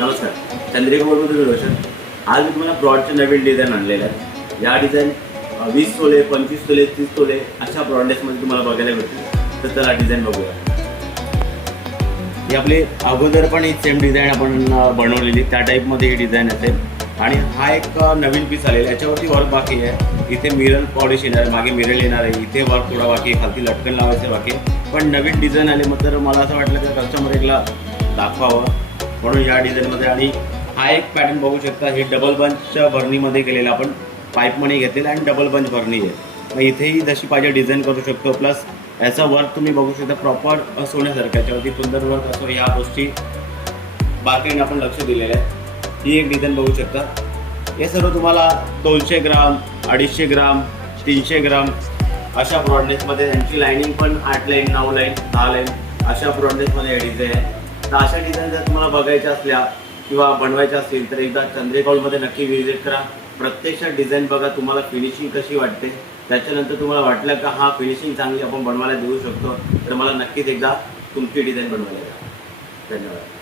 नमस्कार, चंद्रिकावरून रोशन. आज मी तुम्हाला ब्रॉडचे नवीन डिझाईन आणलेले आहेत. या डिझाईन 20 तोले, 25 तोले, 30 तोले अशा ब्रॉडनेसमध्ये तुम्हाला बघायला भेटतील. तर चला डिझाईन बघूया. ही आपली अगोदर पण ही सेम डिझाईन आपण बनवलेली, त्या टाईपमध्ये ही डिझाईन असेल. आणि हा एक नवीन पीस आलेला आहे, याच्यावरती वर्क बाकी आहे. इथे मिरर पॉलिश येणार आहे, मागे मिरर येणार आहे, इथे वर्क थोडा बाकी आहे, खालती लटकन लावायचं बाकी आहे. पण नवीन डिझाईन आले मग तर मला असं वाटलं की कस्टमर एकला दाखवावं म्हणून या डिझाईनमध्ये. आणि हा एक पॅटर्न बघू शकता, हे डबल बंचच्या भरणीमध्ये केलेलं आपण पाईप मनी घेतलेलं आणि डबल बंच भरणी आहे. मग इथेही जशी पाहिजे डिझाईन करू शकतो. प्लस याचा वर्क तुम्ही बघू शकता प्रॉपर सोन्यासारखं, याच्यावरती सुंदर वर्क असो, ह्या गोष्टी बाकीने आपण लक्ष दिलेलं आहे. ही एक डिझाईन बघू शकता. हे सर्व तुम्हाला 200 ग्राम, 250 ग्राम, 300 ग्राम अशा ब्रॉडनेसमध्ये. यांची लाईनिंग पण 8 लाईन, 9 लाईन, 10 लाईन अशा ब्रॉडनेसमध्ये हे डिझाईन आहे. तर अशा डिझाईन जर तुम्हाला बघायच्या असल्या किंवा बनवायच्या असतील तर एकदा चंद्रिकामध्ये नक्की व्हिजिट करा. प्रत्यक्षात डिझाईन बघा, तुम्हाला फिनिशिंग कशी वाटते. त्याच्यानंतर तुम्हाला वाटलं का हा फिनिशिंग चांगली आपण बनवायला देऊ शकतो तर मला नक्कीच एकदा तुमची डिझाईन बनवायला द्या. धन्यवाद.